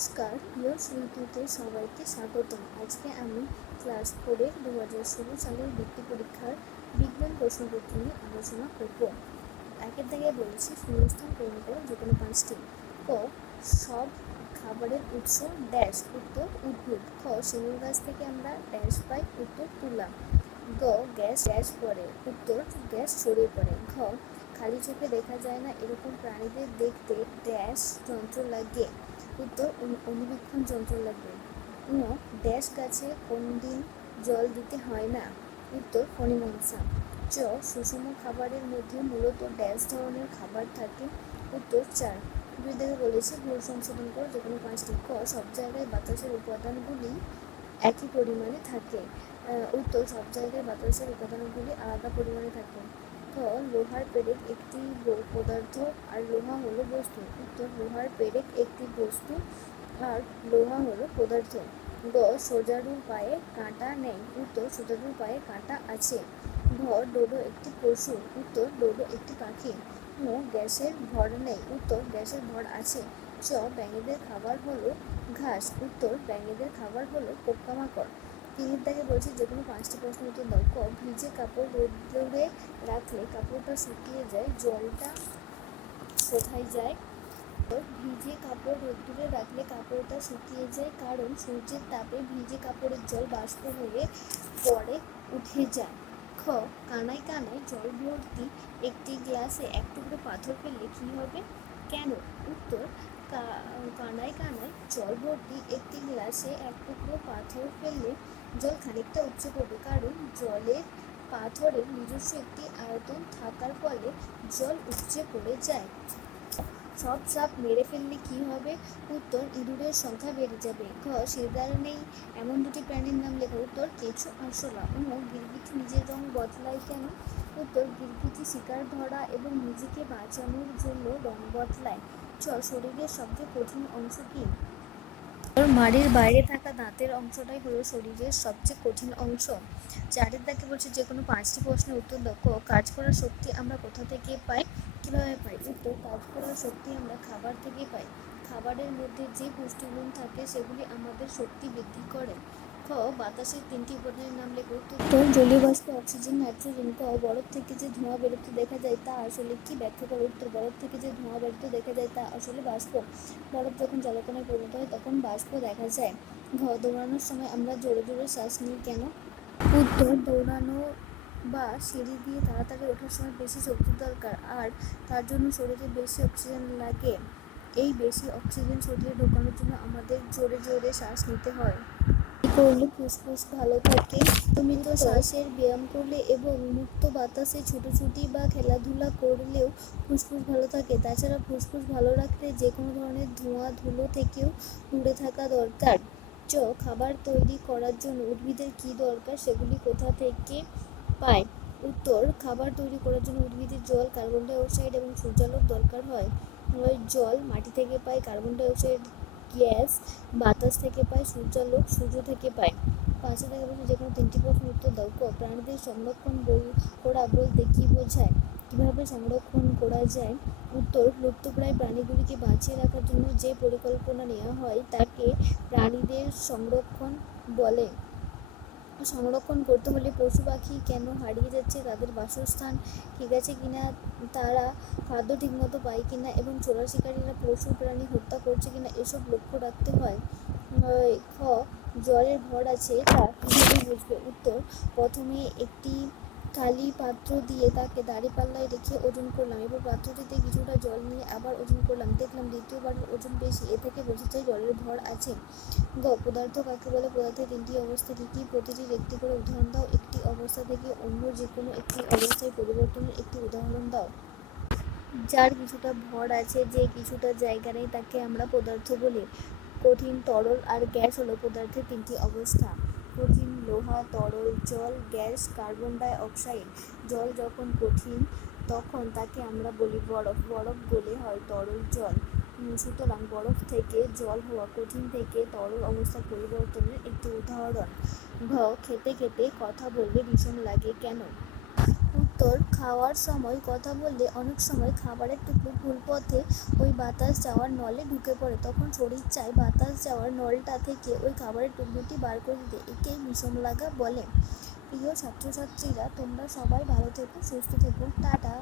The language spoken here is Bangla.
নমস্কার, প্রিয় শিল্পীতে সবাইকে স্বাগতম। আজকে আমি ক্লাস 4-এর 2016 সালের বৃত্তি পরীক্ষার বিজ্ঞান প্রশ্নপত্র নিয়ে আলোচনা করব। একের দাগে বলেছি শূন্যস্থান পূরণ করো যে কোনো 5টি। ক. সব খাবারের উৎস ড্যাশ, উত্তর উদ্ভিদ। খ. শিমুল গাছ থেকে আমরা ড্যাশ পাই, উত্তর তুলা। গ. গ্যাস ড্যাশ পড়ে, উত্তর গ্যাস ছড়িয়ে পড়ে। ঘ. খালি চোখে দেখা যায় না এরকম প্রাণীদের দেখতে ড্যাশ যন্ত্র লাগে, উত্তর অনুবীক্ষণ যন্ত্র লাগবে। ড্যাশ গাছে কোন দিন জল দিতে হয় না, উত্তর ফণিমনসা। চ. সুষম খাবারের মধ্যে মূলত ড্যাশ ধরনের খাবার থাকে, উত্তর চাল। দুই দিকে বলেছে ভুল সংশোধন করো যে কোনো 5টি। ক. সব জায়গায় বাতাসের উপাদানগুলি একই পরিমাণে থাকে, উত্তর সব জায়গায় বাতাসের উপাদানগুলি আলাদা পরিমাণে থাকে। খ. লোহার পেরেক একটি পদার্থ আর লোহা হলো বস্তু, উত্তর লোহার পেরেক একটি বস্তু আর লোহা হলো পদার্থ। গ. সোজারুর পায়ে কাঁটা নেই, উত্তর সোজারুর পায়ে কাঁটা আছে। ঘ. ডোডো একটি পশু, উত্তর ডোডো একটি পাখি। গ্যাসের ভর নেই, উত্তর গ্যাসের ভর আছে। চ. ব্যাঙেদের খাবার হলো ঘাস, উত্তর ব্যাঙেদের খাবার হলো পোকামাকড়। তিনের দাগে বলছে যে কোনো 5টি প্রশ্ন উত্তর দাও। ক. ভিজে কাপড় রোদ্দুরে রাখলে কাপড়টা শুকিয়ে যায়, জলটা কোথায় যায়? ভিজে কাপড় রোদ্দুরে রাখলে কাপড়টা শুকিয়ে যায় কারণ সূর্যের তাপে ভিজে কাপড়ের জল বাষ্প হয়ে পরে উঠে যায়। খ. কানায় কানায় জল ভর্তি একটি গ্লাসে এক টুকরো পাথর ফেললে কি হবে, কেন? উত্তর কানায় কানায় জল ভর্তি একটি গ্লাসে এক টুকরো পাথর ফেললে জল খানিকটা উপচে পড়বে, কারণ জলের পাথরের নিজস্ব একটি আয়তন থাকার ফলে জল উপচে পড়ে যায়। সব সাপ মেরে ফেললে কি হবে, উত্তর ইঁদুরের সংখ্যা বেড়ে যাবে। ঘ. শিরদাঁড়া নেই এমন দুটি প্রাণীর নাম লেখো, উত্তর কেঁচো আরশোলা। গিরগিটি নিজের রং বদলায় কেন, উত্তর গিরগিটি শিকার ধরা এবং নিজেকে বাঁচানোর জন্য রং বদলায়। চ. শরীরের সবচেয়ে কঠিন অংশ কি? মাড়ির বাইরে থাকা দাঁতের অংশটাই হলো শরীরের সবচেয়ে কঠিন অংশ। চারের দাগে বলছে যে কোনো 5টি প্রশ্নের উত্তর দাও। ক. কাজ করার শক্তি আমরা কোথা থেকে পাই, কিভাবে পাই? উত্তর কাজ করার শক্তি আমরা খাবার থেকে পাই। খাবারের মধ্যে যে পুষ্টিগুণ থাকে সেগুলি আমাদের শক্তি বৃদ্ধি করে। খ. বাতাসের 3টি উপাদানের নাম লেখো, উত্তর জলীয় বাষ্প, অক্সিজেন, নাইট্রোজেন। ক. বরফ থেকে যে ধোঁয়া বেরোতে দেখা যায় তা আসলে কি, ব্যাখ্যা করো। উত্তর বরফ থেকে যে ধোঁয়া বেরোতে দেখা যায় তা আসলে বাষ্প। বরফ যখন জলকণায় পরিণত হয় তখন বাষ্প দেখা যায়। ঘ. দৌড়ানোর সময় আমরা জোরে জোরে শ্বাস নিই কেন? উত্তর দৌড়ানো বা সিঁড়ি দিয়ে তাড়াতাড়ি ওঠার সময় বেশি শক্তির দরকার আর তার জন্য শরীরে বেশি অক্সিজেন লাগে। এই বেশি অক্সিজেন শরীরে ঢোকানোর জন্য আমাদের জোরে জোরে শ্বাস নিতে হয়। করলে ফুসফুস ভালো থাকে। নিয়মিত শ্বাসের ব্যায়াম করলে এবং মুক্ত বাতাসে ছুটোছুটি বা খেলাধুলা করলেও ফুসফুস ভালো থাকে। তাছাড়া ফুসফুস ভালো রাখতে যে কোনো ধরনের ধোঁয়া ধুলো থেকেও দূরে থাকা দরকার। চ. খাবার তৈরি করার জন্য উদ্ভিদের কি দরকার, সেগুলি কোথা থেকে পায়? উত্তর খাবার তৈরি করার জন্য উদ্ভিদের জল, কার্বন ডাই অক্সাইড এবং সূর্যালোক দরকার হয়। জল মাটি থেকে পায়, কার্বন ডাই অক্সাইড গ্যাস বাতাস থেকে পায়, সূর্যালোক সূর্য থেকে পায়। 5 থেকে বলছে যে কোনো 3টি প্রশ্ন উত্তর দাও। ক. প্রাণীদের সংরক্ষণ করা বলতে কি বোঝায়, কিভাবে সংরক্ষণ করা যায়? উত্তর লুপ্তপ্রায় প্রাণীগুলিকে বাঁচিয়ে রাখার জন্য যে পরিকল্পনা নেওয়া হয় তাকে প্রাণীদের সংরক্ষণ বলে। সংরক্ষণ করতে হলে পশু পাখি কেন হারিয়ে যাচ্ছে, তাদের বাসস্থান ঠিক আছে কিনা, তারা খাদ্য ঠিকমতো পায় কিনা এবং চোরা শিকারীরা পশু প্রাণী হত্যা করছে কিনা এসব লক্ষ্য রাখতে হয়। খ. জলের ভর আছে তা কীভাবে বুঝবে? উত্তর প্রথমে একটি খালি পাত্র দিয়ে তাকে দাঁড়িপাল্লায় রেখে ওজন করলাম, এবার পাত্রটিতে কিছুটা জল নিয়ে আবার ওজন করলাম, দেখলাম দ্বিতীয়বারের ওজন বেশি, এ থেকে বোঝা যায় জলের ভর আছে। গ. পদার্থ কাকে বলে? পদার্থের 3টি অবস্থা কী কী, প্রতিটির একটি করে উদাহরণ দাও। একটি অবস্থা থেকে অন্য যে কোনো একটি অবস্থায় পরিবর্তনের একটি উদাহরণ দাও। যার কিছুটা ভর আছে, যে কিছুটা জায়গা নেই তাকে আমরা পদার্থ বলি। কঠিন, তরল আর গ্যাস হলো পদার্থের 3টি অবস্থা। কঠিন লোহা, তরল জল, গ্যাস কার্বন ডাই অক্সাইড। জল যখন কঠিন তখন তাকে আমরা বলি বরফ, বরফ গলে হয় তরল জল। সুতরাং বরফ থেকে জল হওয়া কঠিন থেকে তরল অবস্থা পরিবর্তনের একটি উদাহরণ। ঘ. খেতে খেতে কথা বললে ভীষণ লাগে কেন? উত্তর, খাওয়ার সময় কথা বললে অনেক সময় খাবারের টুকরো ভুল পথে ওই বাতাস যাওয়ার নলে ঢুকে পড়ে, তখন শরীর চায় বাতাস যাওয়ার নলটা থেকে ওই খাবারের টুকরোটি বার করে দিতে। একেই বিষম লাগা বলে। প্রিয় ছাত্রছাত্রীরা, তোমরা সবাই ভালো থেকো, সুস্থ থেকো, টাটা।